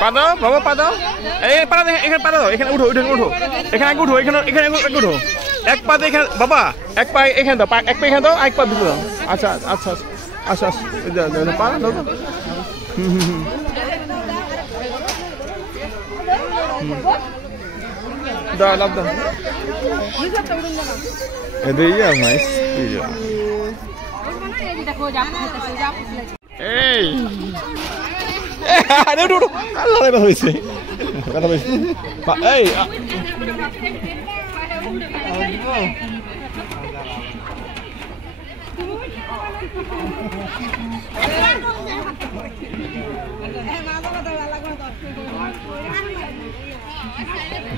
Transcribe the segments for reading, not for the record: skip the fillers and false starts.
পা দাও বাবা, পা দাও। এই পা দাও, এখানে পা দাও, এখানে উঠো, এখানে উঠো, এখানে উঠো, এখানে উঠো। এক পা দিয়ে এখানে বাবা, এক পা এখানে দাও, এক পা এখানে দাও, এক পা ভিতরে দাও। আচ্ছা আচ্ছা আচ্ছা আচ্ছা, পা দাও। দাও, লাভ দাও। Iya mas, iya. Aduh, kalau lepas bisa, kata bisa. Pak,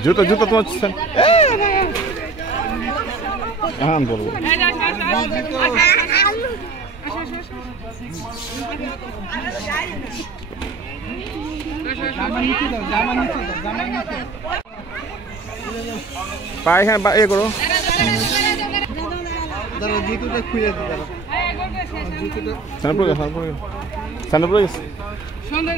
juta tuh macam. Ahan bolu. Pak kan Pak koro. Daro jitu টা খুলে দি daro. Jitu টা sana pro. Sunder